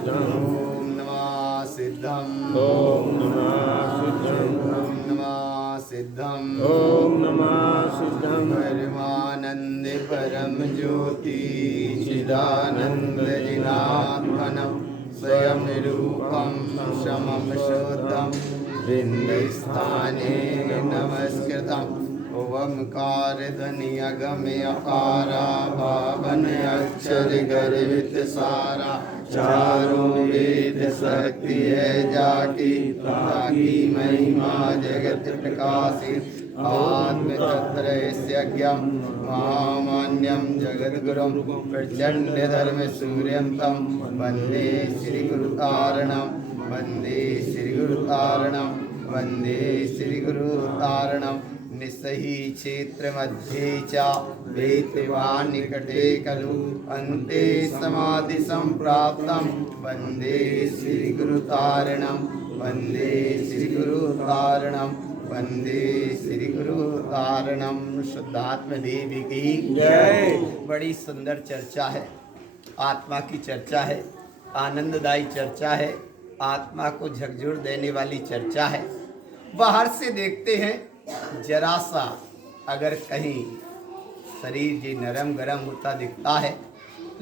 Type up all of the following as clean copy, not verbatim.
ॐ नमः सिद्धम् ॐ नमः सिद्धम् ॐ नमः सिद्धम् ॐ नमः सिद्धम् परमानंद परम ज्योति चिदानंद जिनात्मनं स्वयं रूपं समं शुद्धं बिंदस्थाने नमस्कृतम् ओंकार ध्वनि अगम्य अकारा भावन अक्षर गर्भित सारा चारों वेद शक्ति है जाकी ताकी महिमा जगत प्रकाशित आत्म तत्रस्य ज्ञं महामान्यं जगद्गुरुं प्रचंड धर्म सूर्यं तं वंदे श्री गुरुतारणं वंदे श्री गुरुतारणं वंदे श्री गुरुतारणं निस्सही क्षेत्र मध्ये च वेत्वान् निकटे खलु अन्ते समाधि संप्राप्तं वंदे श्री गुरुतारणं वंदे श्री गुरुतारणं वंदे श्री गुरुतारणं। शुद्धात्म देवी की जय। बड़ी सुंदर चर्चा है, आत्मा की चर्चा है, आनंददायी चर्चा है, आत्मा को झकझोर देने वाली चर्चा है। बाहर से देखते हैं जरा सा अगर कहीं शरीर जी नरम गरम होता दिखता है,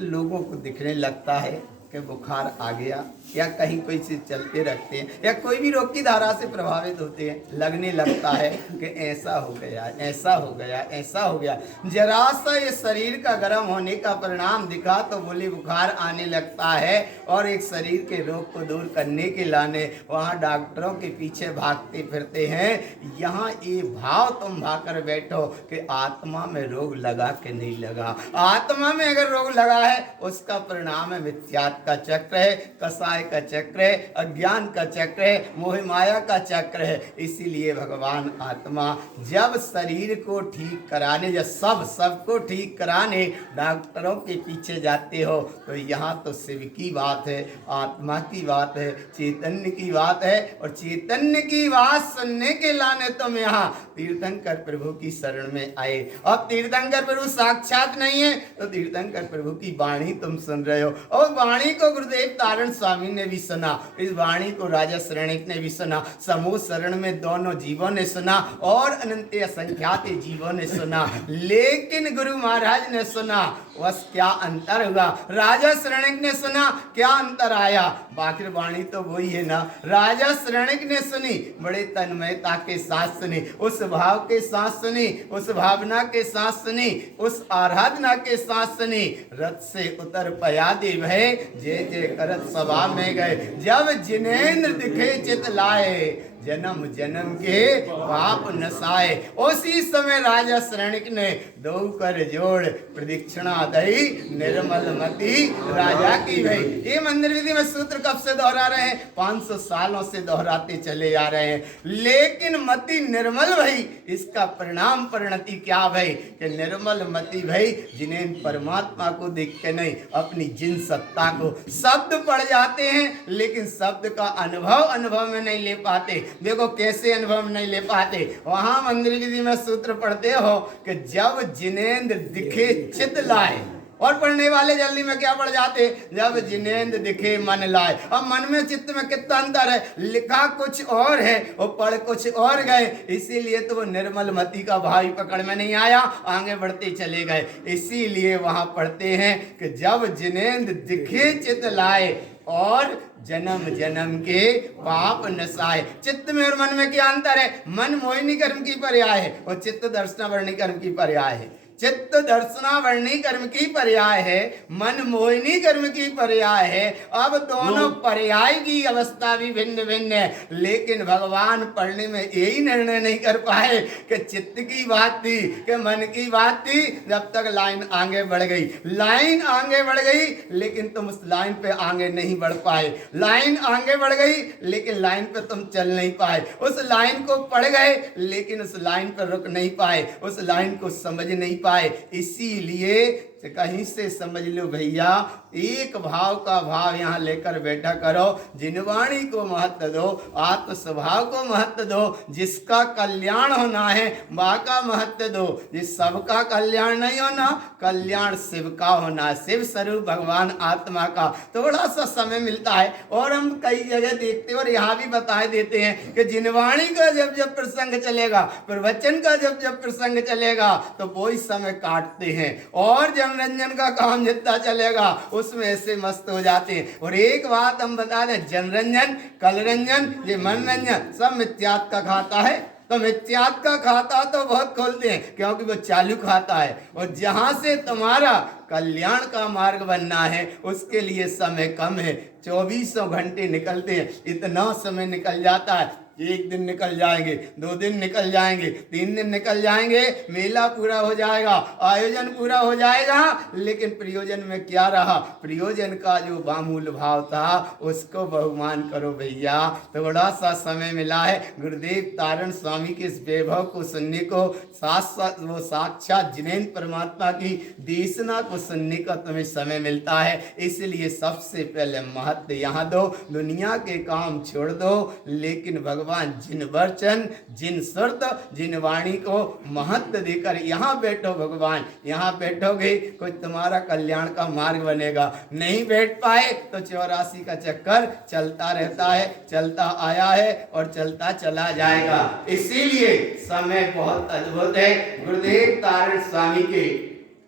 लोगों को दिखने लगता है कि बुखार आ गया, या कहीं कोई चीज चलते रखते हैं, या कोई भी रोग की धारा से प्रभावित होते हैं, लगने लगता है कि ऐसा हो गया, ऐसा हो गया, ऐसा हो गया। जरा सा ये शरीर का गर्म होने का परिणाम दिखा तो बोले बुखार आने लगता है, और एक शरीर के रोग को दूर करने के लाने वहाँ डॉक्टरों के पीछे भागते फिरते हैं। यहाँ ये भाव तुम भाकर बैठो कि आत्मा में रोग लगा कि नहीं लगा। आत्मा में अगर रोग लगा है उसका परिणाम है मिथ्यात्व का चक्र है, कसाय का चक्र है, अज्ञान का चक्र है, मोह माया का चक्र है। इसीलिए भगवान आत्मा जब शरीर को ठीक कराने, जब सबको ठीक कराने डॉक्टरों के पीछे जाते हो, तो यहाँ तो शिव की बात है, आत्मा की बात है, चैतन्य की बात है। और चैतन्य की बात सुनने के लाने तुम यहाँ तीर्थंकर प्रभु की शरण में आए। अब तीर्थंकर प्रभु साक्षात नहीं है तो तीर्थंकर प्रभु की वाणी तुम सुन रहे हो, और वाणी को गुरुदेव तारण स्वामी ने भी सुना, इस वाणी को राजा शरणिक ने भी सुना, समूह शरण में दोनों जीवों ने सुना, और अनंत असंख्यात जीवों ने सुना, लेकिन गुरु महाराज ने सुना। बस क्या अंतर हुआ? राजा शरणिक ने सुना, क्या अंतर आया? बाकी वाणी तो वही है ना। राजा शरणिक ने सुनी, बड़े तन्मयता के साथ सुनी, उस भाव के साथ सुनी, उस भावना के साथ सुनी, उस आराधना के साथ सुनी। रथ से उतर पया देव है, जय जय करत सभा में गए, जब जिनेंद्र दिखे चित लाए, जन्म जन्म के पाप नसाए। उसी समय राजा शरणिक ने दो कर जोड़ प्रदक्षिणा दई, निर्मल मति राजा की भई। ये मंदिर विधि में सूत्र कब से दोहरा रहे हैं? 500 सालों से दोहराते चले आ रहे हैं, लेकिन मति निर्मल भई। इसका परिणाम परिणति क्या भई कि निर्मल मति भई, जिन्हें परमात्मा को देख के नहीं, अपनी जिन सत्ता को। शब्द पढ़ जाते हैं लेकिन शब्द का अनुभव में नहीं ले पाते। देखो कैसे अनुभव नहीं ले पाते। वहां मंदिर विधि में सूत्र पढ़ते हो कि जब जिनेंद्र दिखे चित लाए, और पढ़ने वाले जल्दी में क्या पढ़ जाते? जब जिनेंद्र दिखे मन लाए। अब मन में चित्त में कितना अंतर है, लिखा कुछ और है और पढ़ कुछ और गए। इसीलिए तो वो निर्मल मति का भाव पकड़ में नहीं आया, आगे बढ़ते चले गए। इसीलिए वहां पढ़ते हैं कि जब जिनेंद्र दिखे चित लाए, और जन्म जन्म के पाप नसाए। चित्त में और मन में क्या अंतर है? मन मोहिनी कर्म की पर्याय है और चित्त दर्शनावरणी कर्म की पर्याय है। चित्त दर्शनावरणी कर्म की पर्याय है, मन मोहिनी कर्म की पर्याय है। अब दोनों पर्याय की अवस्था भी भिन्न भिन्न है, लेकिन भगवान पढ़ने में यही निर्णय नहीं कर पाए कि चित्त की बात थी कि मन की बात थी। जब तक लाइन आगे बढ़ गई, लाइन आगे बढ़ गई, लेकिन तुम उस लाइन पे आगे नहीं बढ़ पाए। लाइन आगे बढ़ गई लेकिन लाइन पे तुम चल नहीं पाए। उस लाइन को पढ़ गए लेकिन उस लाइन पर रुक नहीं पाए, उस लाइन को समझ नहीं पाए। इसीलिए तो कहीं से समझ लो भैया, एक भाव का भाव यहाँ लेकर बैठा करो। जिनवाणी को महत्व दो, आत्म स्वभाव को महत्व दो। जिसका कल्याण होना है वह का महत्व दो। जिस सबका कल्याण नहीं होना, कल्याण शिव का होना, शिव स्वरूप भगवान आत्मा का। थोड़ा सा समय मिलता है और हम कई जगह देखते हैं और यहाँ भी बता देते हैं कि जिनवाणी का जब जब प्रसंग चलेगा, प्रवचन का जब जब प्रसंग चलेगा तो वो ही समय काटते हैं, और जनरंजन का काम जितना चलेगा उसमें ऐसे मस्त हो जाते हैं। और एक बात हम बता दें, जनरंजन, कलरंजन, ये मनरंजन सब मिथ्यात का खाता है। तो मिथ्यात का खाता तो बहुत खोलते हैं क्योंकि वो चालू खाता है, और जहां से तुम्हारा कल्याण का मार्ग बनना है उसके लिए समय कम है। 2400 घंटे निकलते हैं, इतना समय निकल जाता है। एक दिन निकल जाएंगे, 2 दिन निकल जाएंगे, 3 दिन निकल जाएंगे, मेला पूरा हो जाएगा, आयोजन पूरा हो जाएगा, लेकिन प्रयोजन में क्या रहा? प्रयोजन का जो बामूल भाव था उसको बहुमान करो भैया। थोड़ा सा समय मिला है गुरुदेव तारण स्वामी के इस वैभव को सुनने को, साथ वो साक्षात जिनेन्द्र परमात्मा की देशना को सुनने का तुम्हें समय मिलता है। इसलिए सबसे पहले महत्व यहाँ दो, दुनिया के काम छोड़ दो, लेकिन भगवान जिन वचन, जिन शर्त, जिन वाणी को महत्व देकर यहाँ बैठो। भगवान यहाँ बैठोगे कुछ तुम्हारा कल्याण का मार्ग बनेगा। नहीं बैठ पाए तो 84 का चक्कर चलता रहता है, चलता आया है और चलता चला जाएगा। इसीलिए समय बहुत अद्भुत है। गुरुदेव तारण स्वामी के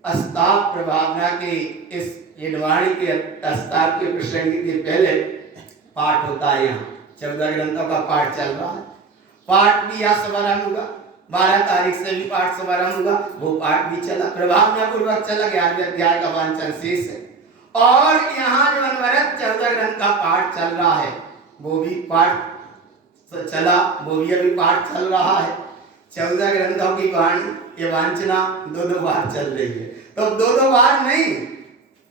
अस्ताप प्रभावना के इस जिनवाणी के अस्ताप के प्रसंग के पहले पाठ होता है। यहाँ 14 ग्रंथों का पाठ चल रहा है। पाठ भी यहाँ शुभारंभ हुआ, 12 तारीख से भी पाठ शुभारंभ हुआ, वो पाठ भी चला, प्रभावना पूर्वक चला। 11वें अध्याय का वांचन शेष है, और यहाँ जो अनवरत 14 ग्रंथ का पाठ चल रहा है वो भी पाठ चला, वो भी अभी पाठ चल रहा है। 14 ग्रंथों की वाणी, ये वांचना 2-2 बार चल रही है। तो 2-2 बार नहीं,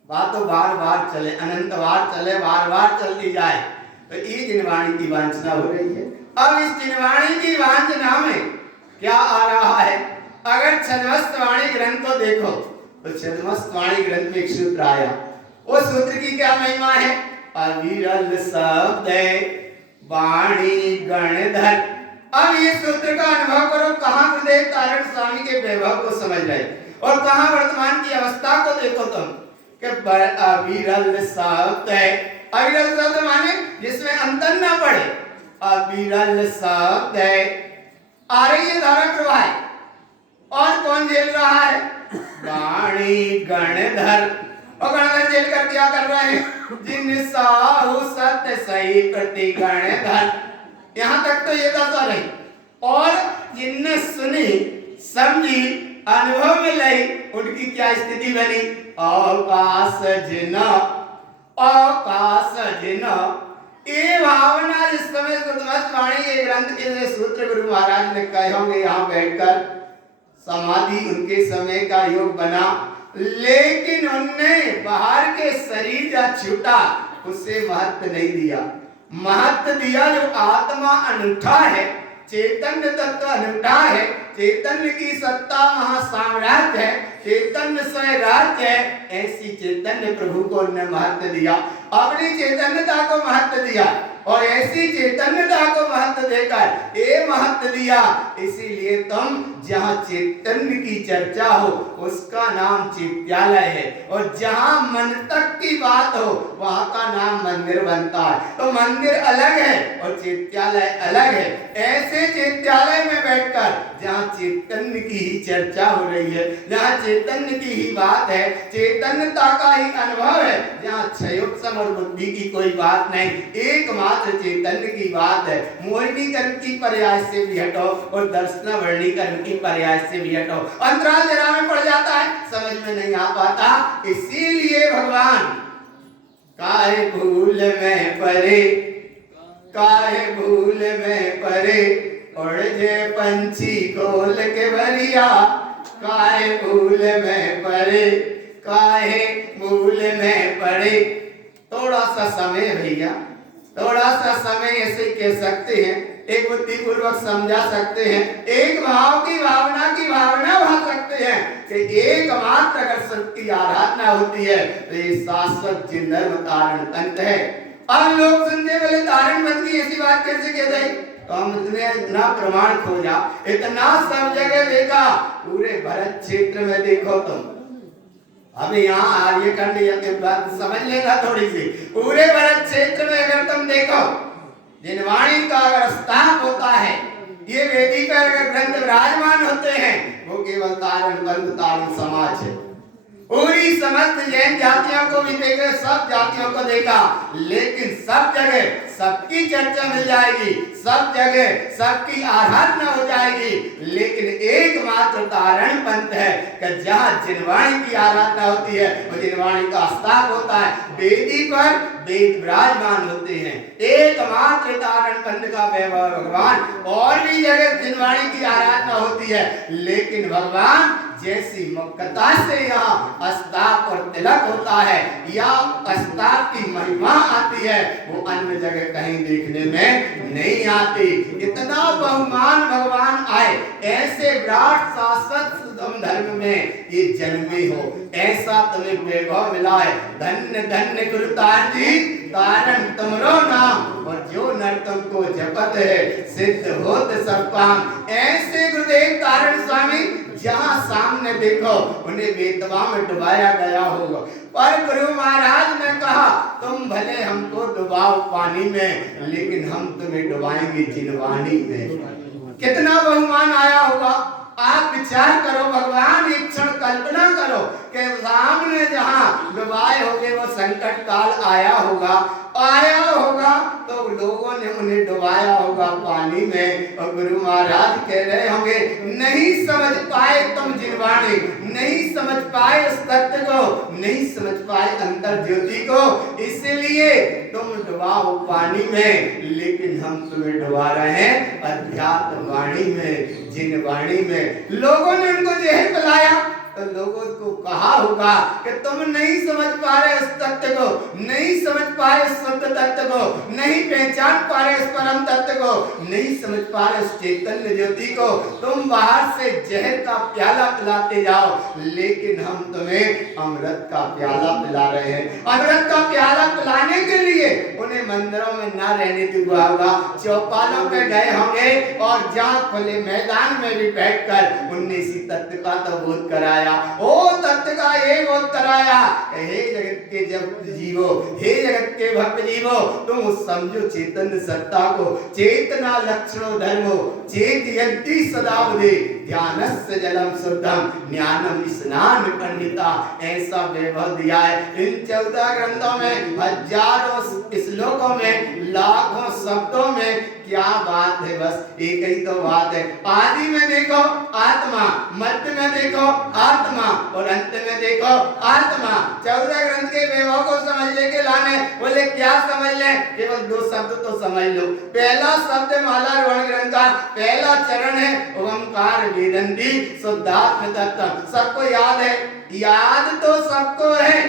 बात तो बार बार चले, अनंत बार चले, बार बार चलती जाए। तो ये जिनवाणी की वांचना हो रही है। अब इस जिनवाणी की वांचना में क्या आ रहा है? अगर छद्मस्तवाणी ग्रंथ को देखो तो छद्मस्तवाणी ग्रंथ में एक सूत्र आया। वो सूत्र की क्या महिमा है? अविरल शब्द वाणी गणधर। अब ये सूत्र का अनुभव करो, कहाँ गुरुदेव तारण स्वामी के वैभव को समझ रहे, और कहाँ वर्तमान की अवस्था को देखो तुम कि अविरल शब्द है। अविरल शब्द माने जिसमें अंतर ना पड़े, अविरल शब्द है। आ रही है धारा प्रवाह, और कौन झेल रहा है? वाणी गणधर। और गणधर झेल कर क्या कर रहे हैं? जिन साहु सत्य सही प्रति गणधर। यहाँ तक तो ये दशा रही, और जिनने सुनी समझी अनुभव में लाई उनकी क्या स्थिति बनी? अवकाश जिन, अवकाश जिन। ये भावना जिस समय वाणी के ग्रंथ के सूत्र गुरु महाराज ने कहे होंगे यहाँ बैठकर, समाधि उनके समय का योग बना, लेकिन उनने बाहर के शरीर या छूटा उससे महत्व नहीं दिया। महत्व दिया जो आत्मा अनूठा है, चैतन्य तत्व अनूठा है, चैतन्य की सत्ता महासाम्राज्य है, चैतन्य स्वयं राज्य है, ऐसी चैतन्य प्रभु को उन्होंने महत्व दिया, अपनी चैतन्यता को महत्व दिया, और ऐसी चैतन्यता को महत्व देकर ये महत्व दिया। इसीलिए तुम जहाँ चैतन्य की चर्चा हो उसका नाम चित्यालय है, और जहाँ मन तक की बात हो वहाँ का नाम मंदिर बनता है। तो मंदिर अलग है और चित्यालय अलग है। ऐसे चित्यालय में बैठकर जहाँ चैतन्य की ही चर्चा हो रही है, जहाँ चैतन्य की ही बात है, चैतन्यता का ही अनुभव है, जहाँ क्षयोत्सम और बुद्धि की कोई बात नहीं, एकमात्र चैतन्य की बात है। मोहिनी कर्म की पर्याय से भी हटो और दर्शना वर्णी कर्म की पर्याय से भी हटो। अंतराल जरा में पड़ जाता है, समझ में नहीं आ पाता। इसीलिए भगवान काहे भूल में परे, काहे भूल में परे, उड़ जे पंछी खोल के भरिया, काहे भूल में परे, काहे भूल में पड़े। थोड़ा सा समय भैया, थोड़ा सा समय ऐसे कह सकते हैं, एक बुद्धि पूर्वक समझा सकते हैं, एक भाव की भावना भा सकते हैं कि एकमात्र अगर सत्य की आराधना होती है तो ये शाश्वत धर्म तारण तंत्र है। अब लोग सुनने वाले तारण बंद की ऐसी बात कैसे कह दे? तो हमने इतना प्रमाण खोजा, इतना सब जगह देखा, पूरे भरत क्षेत्र में देखो तुम, अब यहाँ आर्यखंड ये बात समझ लेगा थोड़ी सी, पूरे भरत क्षेत्र में अगर तुम देखो जिनवाणी का अगर स्थाप होता है, ये वेदी पर अगर ग्रंथ विराजमान होते हैं, वो केवल तारण बंद तारण समाज है। पूरी समस्त जैन जातियों को भी देखा, सब जातियों को देखा, लेकिन सब जगह सबकी चर्चा मिल जाएगी, सब जगह सबकी आराधना हो जाएगी, लेकिन एकमात्र तारण पंथ है कि जहाँ जिनवाणी की आराधना होती है वो जिनवाणी का स्थाप होता है, वेदी पर वेद विराजमान होते हैं। एकमात्र तारण पंथ का वैभव भगवान, और भी जगह जिनवाणी की आराधना होती है, लेकिन भगवान जैसी मुक्तता से यहाँ अस्ताप और तिलक होता है या अस्ताप की महिमा आती है, वो अन्य जगह कहीं देखने में नहीं आती। इतना बहुमान भगवान आए, ऐसे विराट शाश्वत धर्म में ये जन्मे हो, ऐसा तुम्हें वैभव मिला है। धन्य धन्य गुरुतार जी, तारण तुमरो नाम, और जो नर तुमको जपत है सिद्ध होत सब काम। ऐसे गुरुदेव तारण स्वामी जहाँ सामने देखो उन्हें बेतवा में डुबाया गया होगा, पर गुरु महाराज ने कहा तुम भले हमको डुबाओ पानी में, लेकिन हम तुम्हें डुबाएंगे जिनवाणी में। कितना बहुमान आया होगा, आप विचार करो, भगवान एक क्षण कल्पना करो कि सामने जहाँ डुबाए होंगे वो संकट काल आया होगा तो लोगों ने उन्हें डुबाया होगा पानी में, और गुरु महाराज कह रहे होंगे नहीं समझ पाए तुम जिनवाणी, नहीं समझ पाए उस तत्व को, नहीं समझ पाए अंतर ज्योति को, इसलिए तुम डुबाओ पानी में, लेकिन हम तुम्हें डुबा रहे हैं अध्यात्म वाणी में, जिनवाणी में। लोगों ने उनको जहर पिलाया तो लोगों को कहा होगा कि तुम नहीं समझ पा रहे उस तत्व को, नहीं समझ पाए उस शुद्ध तत्व को, नहीं पहचान पा रहे उस परम तत्व को, नहीं समझ पा रहे उस चैतन्य ज्योति को, तुम बाहर से जहर का प्याला पिलाते जाओ, लेकिन हम तुम्हें अमृत का प्याला पिला रहे हैं। अमृत का प्याला पिलाने के लिए उन्हें मंदिरों में ना रहने दिया होगा, चौपालों पे गए होंगे, और जहाँ खुले मैदान में भी बैठकर उनने इसी तत्व का तो बोध कराया, ओ तत्व का ये बोध कराया, हे जगत के जब जीवो, हे जगत के भक्त जीवो, तुम समझो चैतन्य सत्ता को, चेतना लक्षणो धर्मो, चेत यज्ञ सदा बुद्धि, ध्यानस्य जलम शुद्धम, ज्ञानम स्नान पंडिता। ऐसा वैभव दिया है इन 14 ग्रंथों में, हजारों श्लोकों में, लाखों शब्दों में। क्या बात है, बस एक ही तो बात है। आदि में देखो आत्मा, मध्य में देखो आत्मा, और अंत में देखो आत्मा। 14 ग्रंथ के वैभव को समझने के लाने बोले क्या समझ ले, केवल 2 शब्द तो समझ लो। पहला शब्द माला रोहण ग्रंथ का पहला चरण है ओंकार वेदंती शुद्धात्म तत्व। सबको याद है, याद तो सबको है,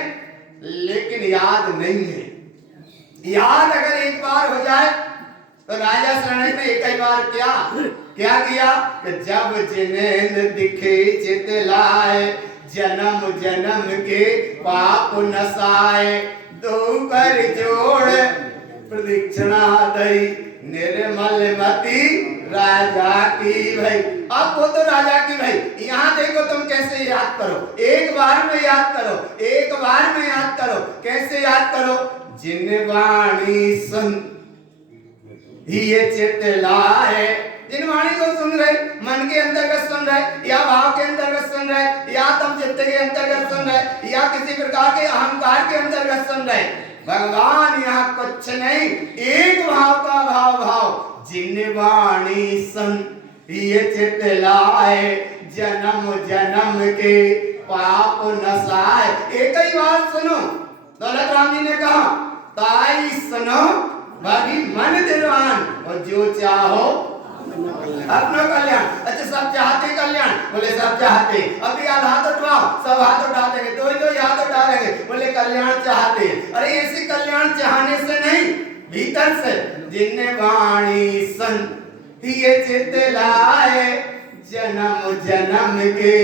लेकिन याद नहीं है। याद अगर एक बार हो जाए तो राजा शरण ने एक ही बार क्या किया कि जब जिनेंद्र दिखे चित लाए, जन्म जन्म के पाप नसाए, दो कर जोड़ प्रदक्षिणा दई, निर्मल मति राजा की भई। अब वो तो राजा की भई, यहाँ देखो तुम कैसे याद करो, एक बार में याद करो, एक बार में याद करो। कैसे याद करो? जिनवाणी सुन ये चित लाए, जिनवाणी को सुन रहे, मन के अंतर्गत सुन रहे, या भाव के अंतर्गत सुन रहे, या तुम चित्त के अंतर्गत सुन रहे, या किसी प्रकार के अहंकार के अंतर्गत सुन रहे। भगवान यहाँ कुछ नहीं, एक भाव का भाव, जिनवाणी सुन ये चित लाए, जन्म जन्म के पाप नसाए। एक ही बार सुनो, दौलत राम जी ने कहा ताई सुनो बाकी मन दिलवान, और जो चाहो अपना कल्याण। अच्छा सब चाहते कल्याण? बोले सब चाहते। अभी हाथ उठाओ, सब हाथ उठा देंगे, दो हाथ उठा देंगे, बोले कल्याण चाहते। अरे ऐसे कल्याण चाहने से नहीं, भीतर से। जिनवाणी सन ये चित लाए जन्म जन्म के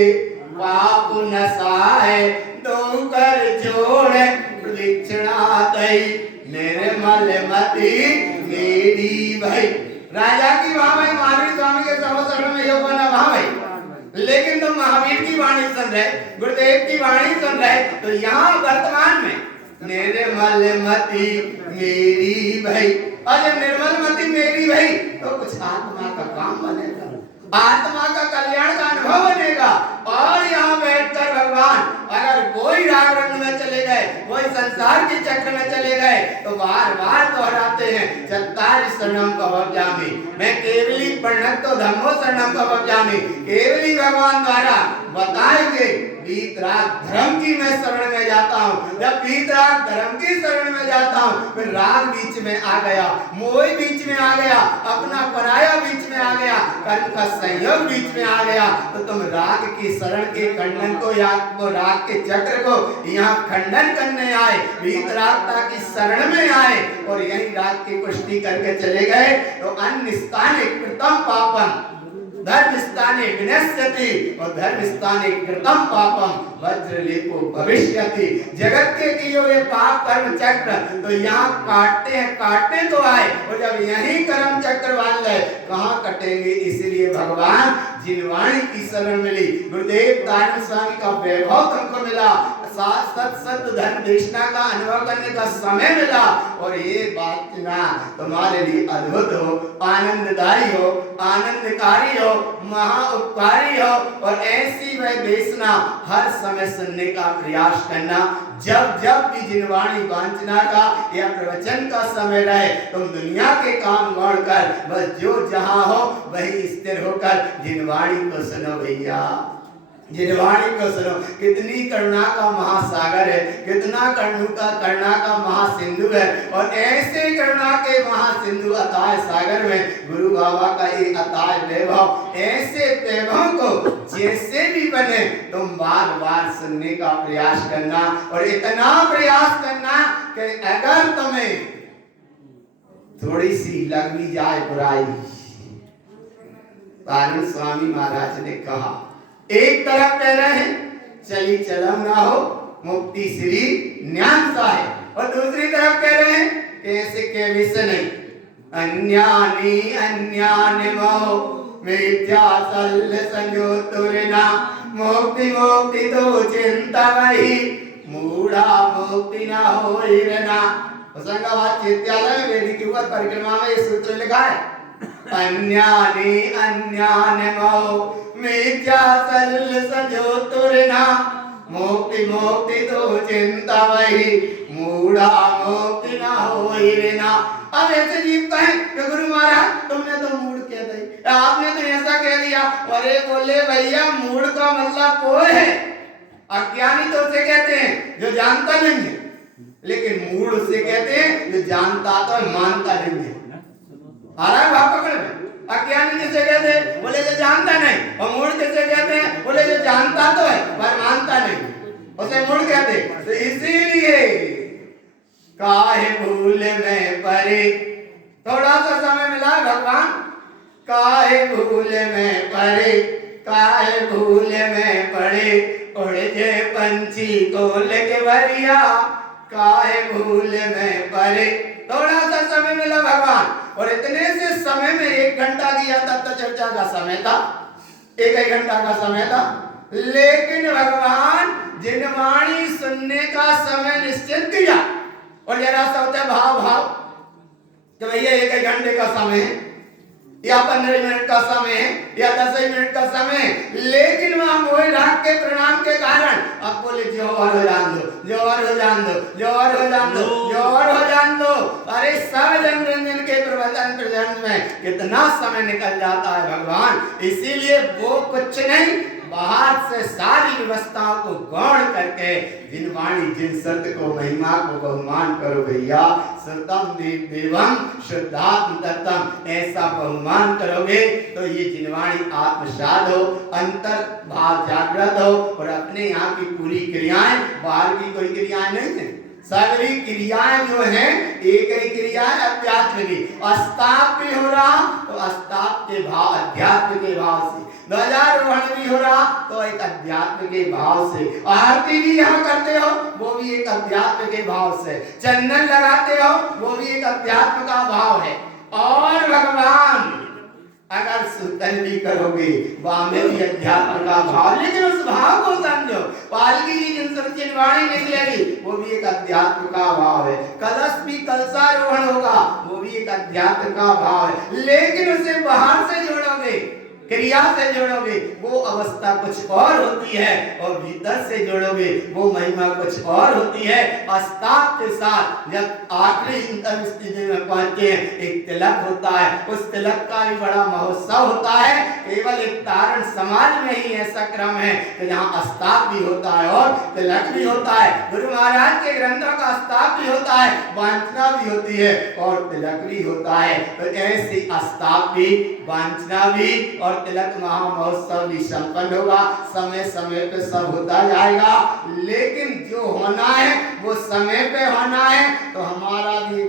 पाप नसाए दो कर जोड़े प्रदक्षिणा दई निर्मल मति मेरी भाई। राजा की भाई महावीर स्वामी के सर्वशरण में योग बना भाई, लेकिन तुम महावीर की वाणी सुन रहे, गुरुदेव की वाणी सुन रहे, तो यहाँ वर्तमान में निर्मल मति मेरी भाई। और जब निर्मल मति मेरी भाई तो कुछ आत्मा का काम बनेगा, आत्मा का कल्याण का अनुभव बनेगा। और यहाँ बैठकर भगवान अगर कोई राग रंग में चले गए, कोई संसार के चक्र में चले गए, तो बार बार दोहराते हैं चत्तारि शरणम भवभ्यामि, मैं केवली प्रणतो धम्मो शरणम भवभ्यामि। केवली भगवान द्वारा बताएंगे वीतराग धर्म की मैं शरण में जाता हूँ। जब वीतराग धर्म की शरण में जाता हूँ, फिर राग बीच में आ गया, मोह बीच में आ गया, अपना पराया बीच में आ गया, कर्म का संयोग बीच में आ गया, तो तुम राग की शरण के खंडन को या वो राग के चक्र को यहाँ खंडन करने आए, वीतरागता की शरण में आए और यही राग की पुष्टि करके चले गए। तो अन्य स्थाने कृतम पापम धर्म स्थाने विनश्यति और धर्म स्थाने कृतम पापम वज्रलेपो भविष्यति। जगत के किए हुए पाप कर्म चक्र तो यहाँ काटते हैं, काटने तो आए, और जब यही कर्म चक्र बांध ले कहाँ कटेंगे। इसलिए भगवान जिनवाणी की शरण मिली, गुरुदेव दानव स्वामी का वैभव तुमको मिला, सत धर्म देशना का अनुभव करने का समय मिला, और ये बात ना तुम्हारे लिए अद्भुत हो, आनंददायी हो, आनंदकारी हो, महाउपकारी हो। और ऐसी वह देशना हर समय सुनने का प्रयास करना। जब जब भी जिनवाणी वांछना का या प्रवचन का समय रहे, तुम दुनिया के काम छोड़कर बस जो जहां हो वही स्थिर होकर जिनवाणी को सुनो भैया, जिनवाणी को सुनो। कितनी करुणा का महासागर है, कितना करुणा का महासिंधु है, और ऐसे करुणा के महासिंधु अथाह सागर में गुरु बाबा का एक अथाह वैभव, ऐसे वैभव को जैसे भी बने तुम बार बार सुनने का प्रयास करना, और इतना प्रयास करना कि अगर तुम्हें थोड़ी सी लग भी जाए बुराई, आनंद स्वामी महाराज ने कहा एक तरफ कह रहे हैं चली चलम ना हो मुक्ति श्री ज्ञान सा है, और दूसरी तरफ कह रहे हैं कैसे के विषय नहीं अन्यानी अन्यानि मोह मिथ्या सल संयोतुरना मुक्ति मुक्ति तो चिंता वही मूढ़ा मुक्ति न होई रहना। होशंगाबाद चैत्यालय में वेदी के ऊपर परिक्रमा में ये सूत्र लिखा है अन्यानि अन्यानि मोह मिथ्या सल संयोतुरना मुक्ति मुक्ति तो चिंता वही मूढ़ा मुक्ति न होई रहना। अब ऐसे जीव कहें कि गुरु महाराज तुमने तो मूढ़ कह दी, आपने तो ऐसा कह दिया। अरे बोले भैया मूढ़ का मतलब वो है, अज्ञानी तो उसे कहते हैं जो जानता नहीं है, लेकिन मूढ़ उसे कहते हैं जो जानता तो मानता नहीं है। आ रहा है भाव पकड़ में। अज्ञानी किसे कहते हैं? बोले जो जानता नहीं, और मूढ़ किसे कहते हैं? बोले जो जानता तो है पर मानता नहीं, उसे मूढ़ कहते हैं। तो इसीलिए काहे भूल में परे, थोड़ा सा समय मिला भगवान, काहे भूल में परे काहे भूल में पड़े उड़े जे पंछी को लेके भरिया काहे भूल में परे। थोड़ा सा समय मिला भगवान, और इतने से समय में 1 घंटा किया तत्व चर्चा का समय था, 1 घंटा का समय था, लेकिन भगवान जिनवाणी सुनने का समय निश्चित किया। और जरा सा होता है भाव भाव कि भैया 1 घंटे का समय है या 15 मिनट का समय है या 10 मिनट का समय है, लेकिन वहां मोह राग के परिणाम के कारण अब बोले जोहर हो जान दो, जोहर हो जान दो, जोहर हो जान दो, जोहर हो जान दो। अरे सब जनरंजन के प्रबंधन प्रजन में कितना समय निकल जाता है भगवान। इसीलिए वो कुछ नहीं, बाहर से सारी व्यवस्थाओं को गौण करके जिनवाणी जिन सत्य को महिमा को बहुमान करो भैया। सतम देवम शुद्धात्म तत्तम, ऐसा बहुमान करोगे तो ये जिनवाणी आत्मसात हो, अंतर भाव जागृत हो, और अपने यहाँ की पूरी क्रियाएं, बाहर की कोई क्रियाएं नहीं है, सारी क्रियाएं जो हैं एक ही क्रिया है अध्यात्म की। अस्ताप भी हो रहा तो अस्ताप के भाव अध्यात्म के भाव से, ध्वजारोहण भी हो रहा तो एक अध्यात्म के भाव से, आरती भी यहाँ करते हो वो भी एक अध्यात्म के भाव से, चंदन लगाते हो वो भी एक अध्यात्म का भाव है। और भगवान अगर सुतन भी करोगे वहां में भी अध्यात्म का भाव, लेकिन उस भाव को समझो। पालकी की जिन चिन्हवाणी निकलेगी वो भी एक अध्यात्म का भाव है। कलश भी कलशारोहण होगा वो भी एक अध्यात्म का भाव है, लेकिन उसे बाहर से जोड़ोगे, क्रिया से जोड़ोगे वो अवस्था कुछ और होती है, और भीतर से जोड़ोगे वो महिमा कुछ और होती है। अस्ताप के साथ जब आखिरी स्थिति में पहुंचे एक तिलक होता है, उस तिलक का भी बड़ा महोत्सव होता है। केवल एक तारण समाज में ही ऐसा क्रम है कि जहाँ अस्ताप भी होता है और तिलक भी होता है। गुरु महाराज के ग्रंथों का अस्ताप भी होता है, वांछना भी होती है और तिलक भी होता है। तो ऐसी अस्ताप भी, वांछना भी और तिलक महामहोत्सव भी संपन्न होगा। समय समय पे सब होता जाएगा, लेकिन जो होना है वो समय पे होना है। तो हमारा भी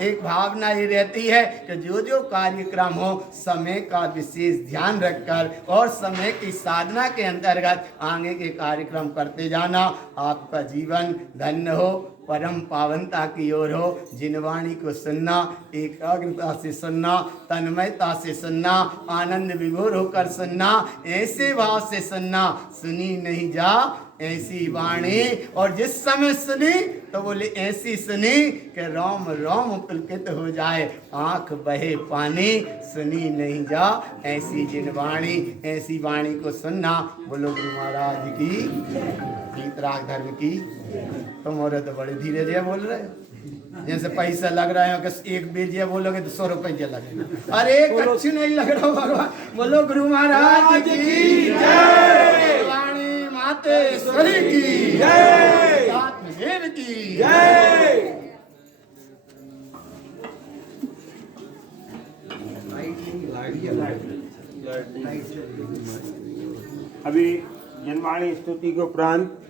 एक भावना ये रहती है कि जो जो कार्यक्रम हो समय का विशेष ध्यान रखकर और समय की साधना के अंतर्गत आगे के कार्यक्रम करते जाना। आपका जीवन धन्य हो, परम पावनता की ओर हो। जिनवाणी को सुनना, एकाग्रता से सुनना, तन्मयता से सुनना, आनंद विभोर होकर सुनना, ऐसे भाव से सुनना, सुनी नहीं जा ऐसी वाणी। और जिस समय सुनी तो बोले ऐसी सुनी कि रोम रोम पुलकित हो जाए, आंख बहे पानी, सुनी नहीं जा ऐसी जिनवाणी। ऐसी वाणी को सुनना। बोलो गुरु महाराज की, गीतराग धर्म की। तुम और तो बड़े धीरे धीरे बोल रहे हो, जैसे पैसा लग रहा है कि एक बेजिया बोलोगे तो 100 रुपये लगेगा। अरे कच्छु नहीं लग रहा भगवान। बोलो गुरु महाराज की जय, वाणी मातेश्वरी की जय, आत्मदेव की जय। अभी जनवाणी स्तुति के उपरांत